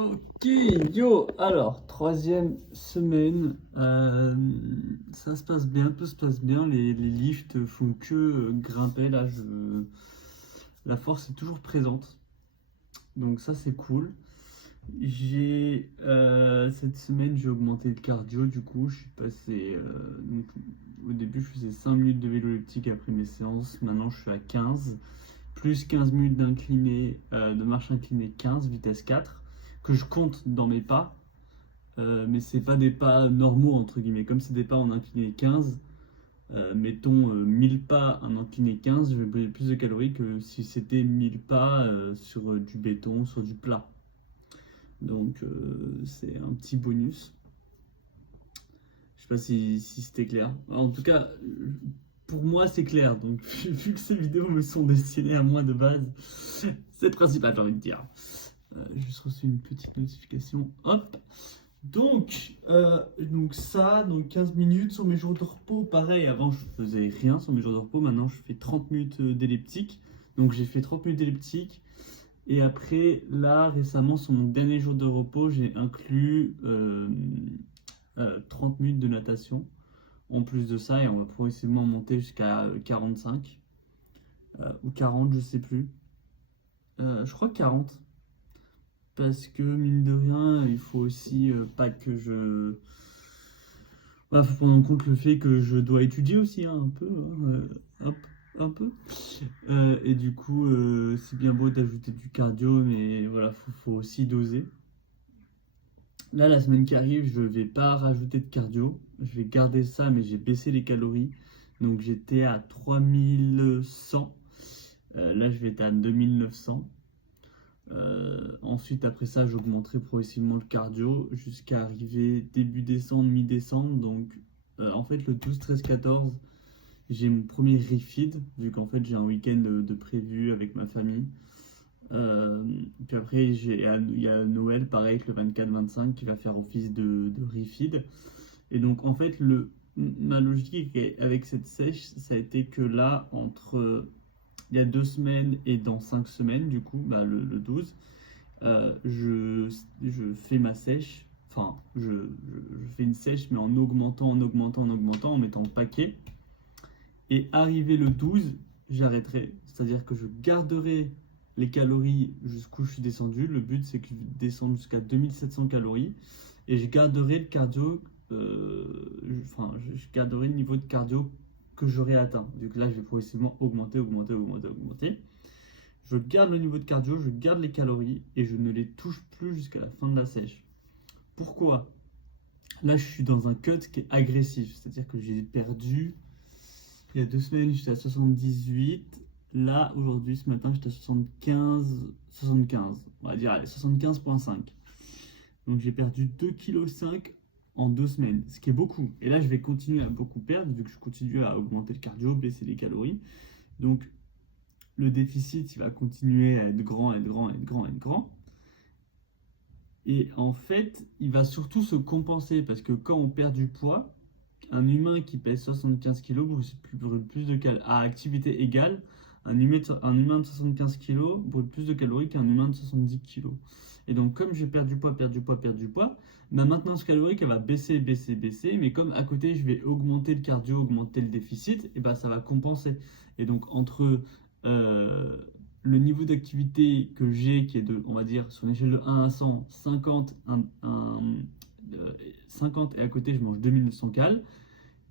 Ok, yo, alors, troisième semaine, ça se passe bien, tout se passe bien, les lifts font que grimper, là, la force est toujours présente, donc ça c'est cool. Cette semaine, j'ai augmenté le cardio, du coup, je suis passé, donc, au début je faisais 5 minutes de vélo elliptique après mes séances, maintenant je suis à 15, plus 15 minutes de marche inclinée 15, vitesse 4, que je compte dans mes pas. Mais c'est pas des pas normaux entre guillemets. Comme c'est des pas en incliné 15, mettons 1000 pas en incliné 15, je vais brûler plus de calories que si c'était 1000 pas sur du béton, sur du plat. Donc c'est un petit bonus. Je sais pas si c'était clair. En tout cas, pour moi c'est clair. Donc vu que ces vidéos me sont destinées à moi de base, c'est le principal, j'ai envie de dire. J'ai juste reçu une petite notification. Hop! Donc 15 minutes sur mes jours de repos, pareil, avant je faisais rien sur mes jours de repos, maintenant je fais 30 minutes d'elliptique, donc j'ai fait 30 minutes d'elliptique, et après, là, récemment, sur mon dernier jour de repos, j'ai inclus 30 minutes de natation, en plus de ça, et on va progressivement monter jusqu'à 45, ou 40, je sais plus, je crois 40. Parce que mine de rien, il faut aussi pas que je. Voilà, faut prendre en compte le fait que je dois étudier aussi hein, un peu, un peu. Et du coup, c'est bien beau d'ajouter du cardio, mais voilà, faut aussi doser. Là, la semaine qui arrive, je vais pas rajouter de cardio. Je vais garder ça, mais j'ai baissé les calories. Donc j'étais à 3100. Là, je vais être à 2900. Ensuite, après ça, j'augmenterai progressivement le cardio jusqu'à arriver début décembre, mi-décembre. Donc, en fait, le 12, 13, 14, j'ai mon premier refeed, vu qu'en fait, j'ai un week-end de prévu avec ma famille. Puis après, il y a Noël, pareil, que le 24-25, qui va faire office de refeed. Et donc, en fait, ma logique avec cette sèche, ça a été que là, entre il y a 2 semaines et dans 5 semaines, du coup, bah, le 12, je fais ma sèche, enfin, je fais une sèche, mais en augmentant, en mettant le paquet. Et arrivé le 12, j'arrêterai. C'est-à-dire que je garderai les calories jusqu'où je suis descendu. Le but, c'est que je descende jusqu'à 2700 calories. Et je garderai le cardio, je garderai le niveau de cardio que j'aurai atteint. Donc là, je vais progressivement augmenter. Je garde le niveau de cardio, je garde les calories et je ne les touche plus jusqu'à la fin de la sèche. Pourquoi? Là, je suis dans un cut qui est agressif, c'est-à-dire que j'ai perdu. Il y a 2 semaines, j'étais à 78. Là, aujourd'hui, ce matin, j'étais à 75. On va dire, allez, 75,5. Donc, j'ai perdu 2,5 kg en 2 semaines, ce qui est beaucoup. Et là, je vais continuer à beaucoup perdre, vu que je continue à augmenter le cardio, baisser les calories. Donc, le déficit, il va continuer à être grand. Et en fait, il va surtout se compenser parce que quand on perd du poids, un humain qui pèse 75 kg brûle plus de calories. À activité égale, un humain de 75 kg brûle plus de calories qu'un humain de 70 kg. Et donc, comme je perds du poids, ma maintenance calorique, elle va baisser. Mais comme à côté, je vais augmenter le cardio, augmenter le déficit, et ben ça va compenser. Et donc, entre le niveau d'activité que j'ai, qui est de, on va dire, sur une échelle de 1 à 100, 50, 50 et à côté, je mange 2900 cales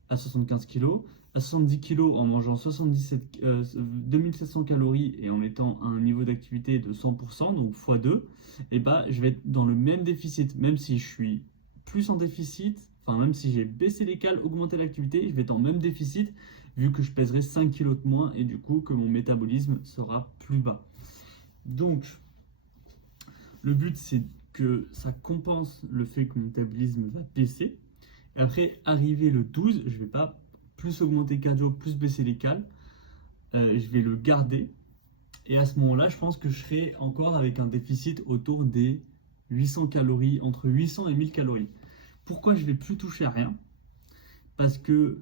à 75 kg. À 70 kg, en mangeant 2700 calories et en étant à un niveau d'activité de 100%, donc x2, et bah, je vais être dans le même déficit, même si je suis plus en déficit, enfin même si j'ai baissé les cales, augmenté l'activité, je vais être en même déficit, vu que je pèserai 5 kg de moins et du coup que mon métabolisme sera plus bas. Donc, le but c'est que ça compense le fait que mon métabolisme va baisser. Et après, arrivé le 12, je ne vais pas plus augmenter le cardio, plus baisser les cales. Je vais le garder. Et à ce moment-là, je pense que je serai encore avec un déficit autour des 800 calories, entre 800 et 1000 calories. Pourquoi je ne vais plus toucher à rien? Parce que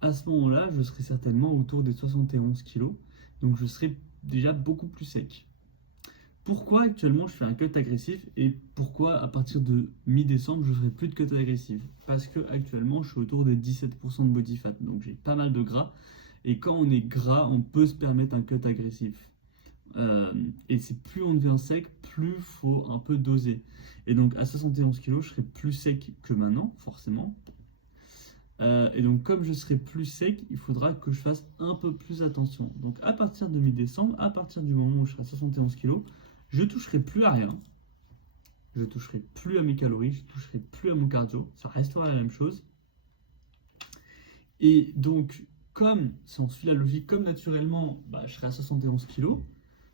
à ce moment-là, je serai certainement autour des 71 kilos. Donc je serai déjà beaucoup plus sec. pourquoi actuellement je fais un cut agressif et pourquoi à partir de mi-décembre je ferai plus de cut agressif. Parce que actuellement je suis autour des 17% de body fat, donc j'ai pas mal de gras. Et quand on est gras, on peut se permettre un cut agressif. Et c'est plus on devient sec, plus faut un peu doser. Et donc à 71 kg, je serai plus sec que maintenant, forcément. Et donc comme je serai plus sec, il faudra que je fasse un peu plus attention. Donc à partir de mi-décembre, à partir du moment où je serai à 71 kg, je toucherai plus à rien. Je toucherai plus à mes calories, je toucherai plus à mon cardio. Ça restera la même chose. Et donc, comme si on suit la logique, comme naturellement, je serai à 71 kg,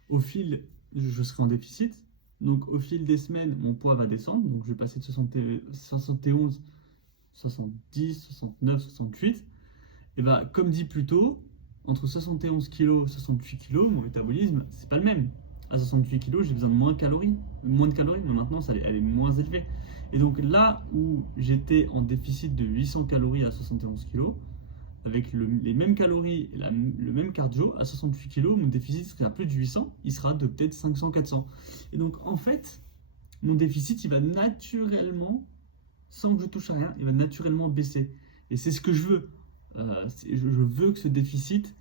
au fil, je serai en déficit. Donc au fil des semaines, mon poids va descendre. Donc je vais passer de 71, 70, 69, 68. Et comme dit plus tôt, entre 71 kg et 68 kg, mon métabolisme, c'est pas le même. À 68 kg, j'ai besoin de moins de calories, mais maintenant, elle est moins élevée. Et donc là où j'étais en déficit de 800 calories à 71 kg, avec les mêmes calories et le même cardio, à 68 kg, mon déficit serait à plus de 800, il sera de peut-être 500, 400. Et donc en fait, mon déficit, il va naturellement, sans que je touche à rien, il va naturellement baisser. Et c'est ce que je veux. Je veux que ce déficit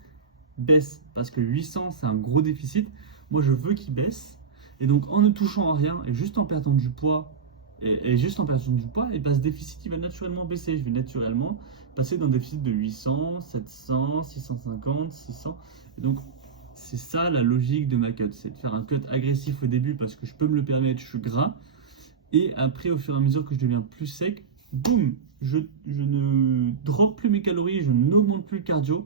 baisse, parce que 800, c'est un gros déficit. Moi, je veux qu'il baisse. Et donc en ne touchant à rien, et juste en perdant du poids, et juste en perdant du poids, et ce déficit, il va naturellement baisser. Je vais naturellement passer d'un déficit de 800, 700, 650, 600. Et donc, c'est ça la logique de ma cut. C'est de faire un cut agressif au début parce que je peux me le permettre, je suis gras. Et après, au fur et à mesure que je deviens plus sec, boum, je ne drop plus mes calories, je n'augmente plus le cardio.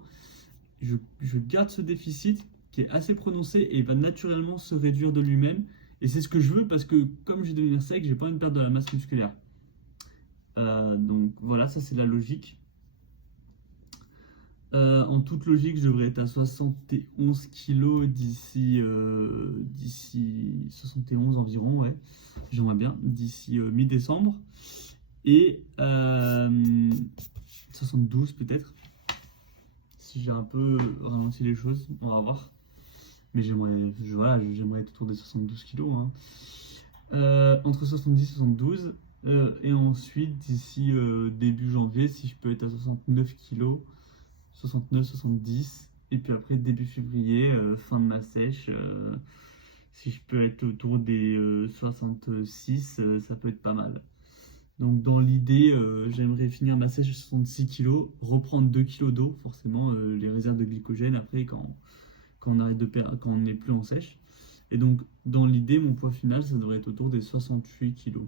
Je garde ce déficit qui est assez prononcé et il va naturellement se réduire de lui-même. Et c'est ce que je veux parce que comme je vais devenir sec, j'ai pas envie de perdre de la masse musculaire. Donc voilà, ça c'est la logique. En toute logique, je devrais être à 71 kg d'ici 71 environ, ouais. J'aimerais bien, d'ici mi-décembre. Et 72 peut-être. Si j'ai un peu ralenti les choses, on va voir. Mais j'aimerais être autour des 72 kg. Hein. Entre 70 et 72. Et ensuite, d'ici début janvier, si je peux être à 69 kg, 69, 70. Et puis après, début février, fin de ma sèche, si je peux être autour des 66, ça peut être pas mal. Donc dans l'idée, j'aimerais finir ma sèche à 66 kg, reprendre 2 kg d'eau, forcément, les réserves de glycogène après quand on arrête de perdre, quand on n'est plus en sèche. Et donc dans l'idée, mon poids final, ça devrait être autour des 68 kg.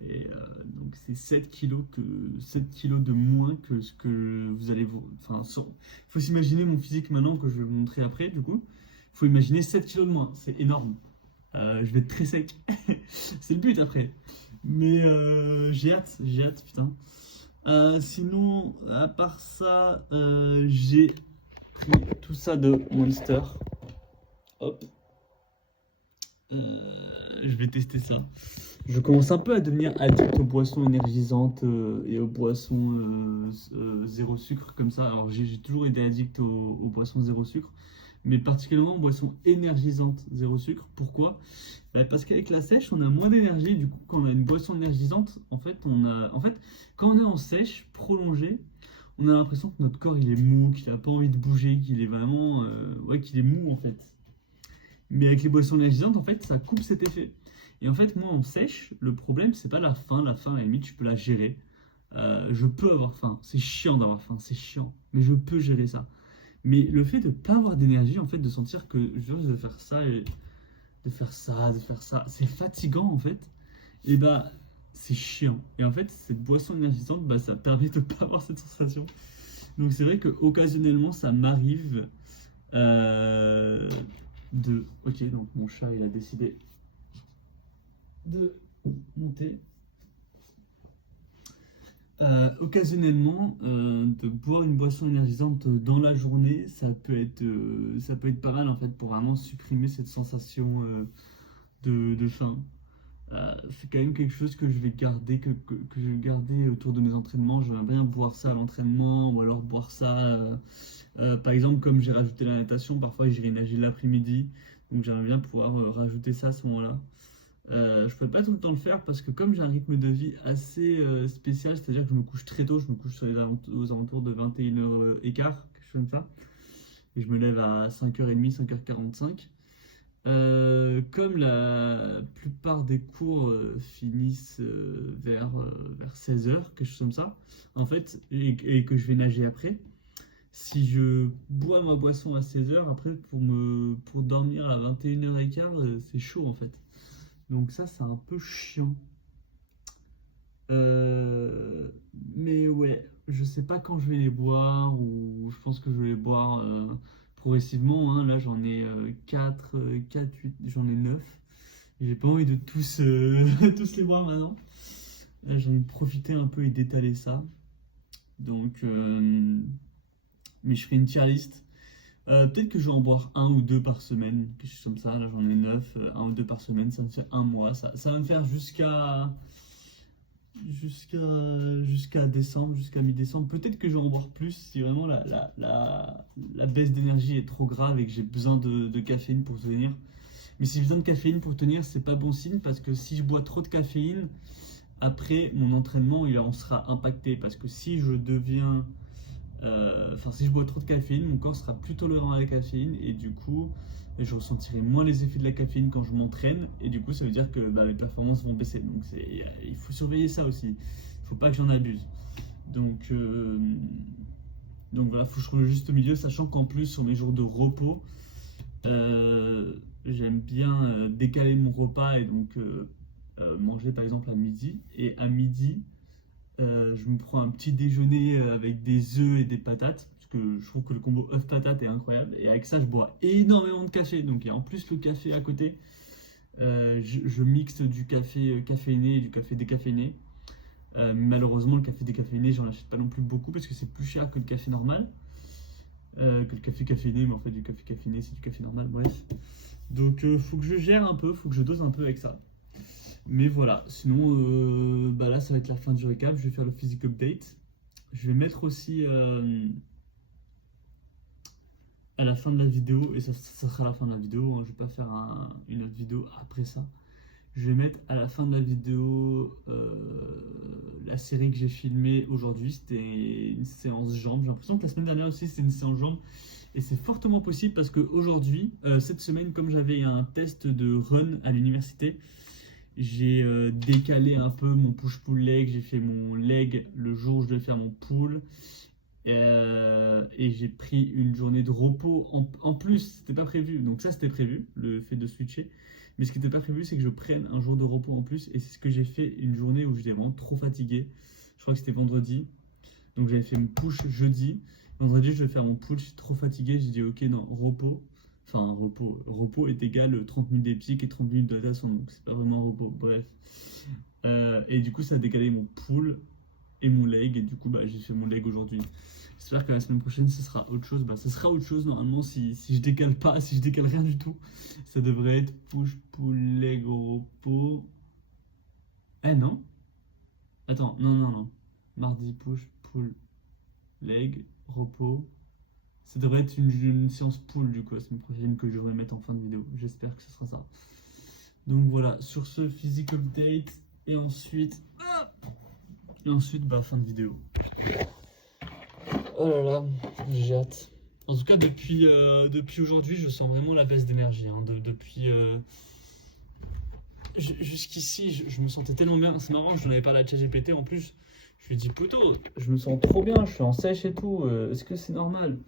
Et donc c'est 7 kilos de moins que ce que vous allez vous... Enfin, il faut s'imaginer mon physique maintenant que je vais vous montrer après, du coup. Il faut imaginer 7 kilos de moins, c'est énorme. Je vais être très sec. C'est le but après. Mais j'ai hâte, putain. Sinon, à part ça, j'ai pris tout ça de Monster. Hop. Je vais tester ça. Je commence un peu à devenir addict aux boissons énergisantes et aux boissons zéro sucre comme ça. Alors j'ai toujours été addict aux boissons zéro sucre, mais particulièrement aux boissons énergisantes zéro sucre. Pourquoi? Parce qu'avec la sèche, on a moins d'énergie. Du coup, quand on a une boisson énergisante, en fait, quand on est en sèche prolongée, on a l'impression que notre corps il est mou, qu'il n'a pas envie de bouger, qu'il est vraiment, qu'il est mou en fait. Mais avec les boissons énergisantes, en fait, ça coupe cet effet. Et en fait, moi, en sèche, le problème, c'est pas la faim. La faim, à la limite, je peux la gérer. Je peux avoir faim. C'est chiant d'avoir faim, c'est chiant. Mais je peux gérer ça. Mais le fait de pas avoir d'énergie, en fait, de sentir que je viens de faire ça, et de faire ça, c'est fatigant, en fait. Et c'est chiant. Et en fait, cette boisson énergisante, ça permet de pas avoir cette sensation. Donc c'est vrai que occasionnellement, ça m'arrive Ok, donc mon chat, il a décidé de monter. Occasionnellement, de boire une boisson énergisante dans la journée, ça peut être pas mal en fait pour vraiment supprimer cette sensation de faim. C'est quand même quelque chose que je vais garder, que je vais garder autour de mes entraînements. J'aimerais bien boire ça à l'entraînement ou alors boire ça, par exemple, comme j'ai rajouté la natation, parfois j'irai nager l'après-midi. Donc j'aimerais bien pouvoir rajouter ça à ce moment-là. Je peux pas tout le temps le faire parce que comme j'ai un rythme de vie assez spécial, c'est-à-dire que je me couche très tôt, je me couche aux alentours de 21h15, quelque chose comme ça, et je me lève à 5h30, 5h45. Comme la plupart des cours finissent vers 16h, quelque chose comme ça, en fait, et que je vais nager après, si je bois ma boisson à 16h, après pour dormir à 21h15, c'est chaud en fait. Donc ça, c'est un peu chiant. Euh, mais ouais, je sais pas quand je vais les boire, ou je pense que je vais les boire progressivement, hein. Là, j'en ai 4, 4, 8, j'en ai 9. J'ai pas envie de tous, tous les boire maintenant. Là, j'ai envie de profiter un peu et d'étaler ça. Donc, mais je ferai une tier list. Peut-être que je vais en boire un ou deux par semaine, quelque chose comme ça. Là, j'en ai 9, un ou deux par semaine, ça me fait un mois. Ça va me faire jusqu'à décembre, jusqu'à mi-décembre. Peut-être que je vais en boire plus si vraiment la baisse d'énergie est trop grave et que j'ai besoin de caféine pour tenir. Mais si j'ai besoin de caféine pour tenir, c'est pas bon signe parce que si je bois trop de caféine, après mon entraînement il en sera impacté. Parce que si je deviens. Si je bois trop de caféine, mon corps sera plus tolérant à la caféine et du coup, je ressentirai moins les effets de la caféine quand je m'entraîne et du coup, ça veut dire que mes performances vont baisser. Donc, il faut surveiller ça aussi. Il faut pas que j'en abuse. Donc, voilà, il faut que je trouve le juste milieu, sachant qu'en plus, sur mes jours de repos, j'aime bien décaler mon repas et donc manger par exemple à midi. Et à midi, je me prends un petit déjeuner avec des œufs et des patates, parce que je trouve que le combo œuf-patate est incroyable. Et avec ça, je bois énormément de café. Donc, il y a en plus le café à côté. Je mixe du café caféiné et du café décaféiné. Malheureusement, le café décaféiné, j'en achète pas non plus beaucoup parce que c'est plus cher que le café normal. Que le café caféiné, mais en fait, du café caféiné, c'est du café normal, bref. Donc, faut que je gère un peu, faut que je dose un peu avec ça. Mais voilà, sinon, là, ça va être la fin du récap. Je vais faire le physique update. Je vais mettre aussi à la fin de la vidéo, et ça sera la fin de la vidéo, hein, je vais pas faire une autre vidéo après ça. Je vais mettre à la fin de la vidéo la série que j'ai filmée aujourd'hui. C'était une séance jambes. J'ai l'impression que la semaine dernière aussi c'était une séance jambes. Et c'est fortement possible parce qu'aujourd'hui, cette semaine, comme j'avais un test de run à l'université, j'ai décalé un peu mon push-pull leg. J'ai fait mon leg le jour où je devais faire mon pull. Et j'ai pris une journée de repos en plus, c'était pas prévu. Donc ça c'était prévu, le fait de switcher. Mais ce qui n'était pas prévu, c'est que je prenne un jour de repos en plus. Et c'est ce que j'ai fait une journée où j'étais vraiment trop fatigué. Je crois que c'était vendredi. Donc j'avais fait mon push jeudi. Vendredi, je vais faire mon pull, je suis trop fatigué. J'ai dit ok, non, repos. Enfin, repos est égal 30 minutes d'épique et 30 minutes de natation. Donc c'est pas vraiment un repos. Bref. Et du coup, ça a décalé mon pull et mon leg. Et du coup, j'ai fait mon leg aujourd'hui. J'espère que la semaine prochaine, ce sera autre chose. Ce sera autre chose normalement si je décale pas, si je décale rien du tout. Ça devrait être push, pull, leg, repos. Eh non? Attends, non. Mardi, push, pull, leg, repos. Ça devrait être une séance pull du coup la semaine prochaine que je devrais mettre en fin de vidéo. J'espère que ce sera ça. Donc voilà, sur ce physique update. Et ensuite, fin de vidéo. Oh là là, j'ai hâte. En tout cas, depuis aujourd'hui, je sens vraiment la baisse d'énergie. Hein. Depuis jusqu'ici, je me sentais tellement bien. C'est marrant, je n'en avais parlé à ChatGPT en plus. Je lui ai dit, poto, je me sens trop bien, je suis en sèche et tout. Est-ce que c'est normal?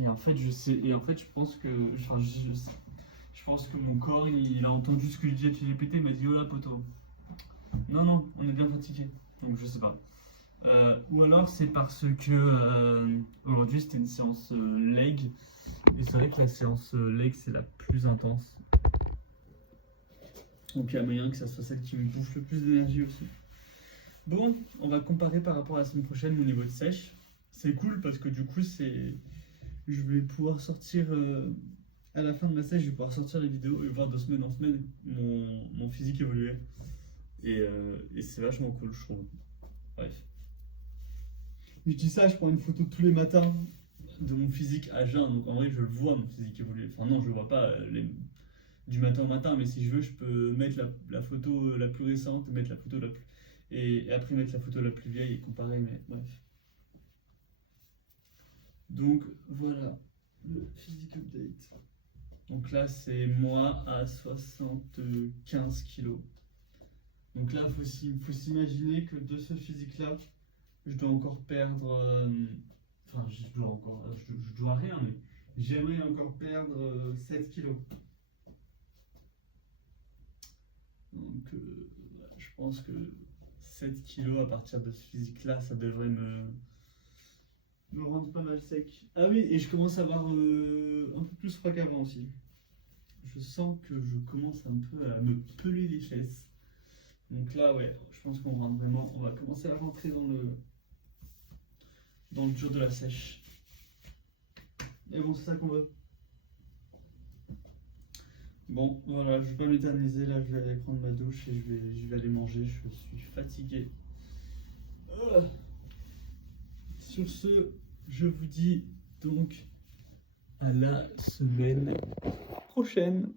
Et en fait, je pense que. Je pense que mon corps, il a entendu ce que je disais à ChatGPT, il m'a dit, oh là, poto. Non, on est bien fatigué. Donc je sais pas. Ou alors c'est parce que aujourd'hui c'était une séance leg et c'est vrai que la séance leg c'est la plus intense. Donc il y a moyen que ça soit celle qui me bouffe le plus d'énergie aussi. Bon, on va comparer par rapport à la semaine prochaine mon niveau de sèche. C'est cool parce que du coup je vais pouvoir sortir à la fin de ma sèche, je vais pouvoir sortir les vidéos et voir de semaine en semaine mon physique évoluer. Et c'est vachement cool je trouve. Bref. Je dis ça, je prends une photo tous les matins de mon physique à jeun. Donc en vrai, je le vois, mon physique évoluer. Enfin non, je le vois pas du matin au matin, mais si je veux, je peux mettre la photo la plus récente, mettre la photo la plus... et après mettre la photo la plus vieille et comparer, mais bref. Donc voilà, le physique update. Donc là, c'est moi à 75 kilos. Donc là, il faut s'imaginer que de ce physique-là, je dois encore perdre... enfin, je dois rien, mais j'aimerais encore perdre 7 kilos. Donc, je pense que 7 kilos à partir de ce physique-là, ça devrait me rendre pas mal sec. Ah oui, et je commence à avoir un peu plus froid qu'avant aussi. Je sens que je commence un peu à me peler les fesses. Donc là, ouais, je pense qu'on va commencer à rentrer dans le dur de la sèche. Et bon, c'est ça qu'on veut. Bon, voilà, je vais pas m'éterniser, là je vais aller prendre ma douche et je vais aller manger, je suis fatigué. Sur ce, je vous dis donc à la semaine prochaine.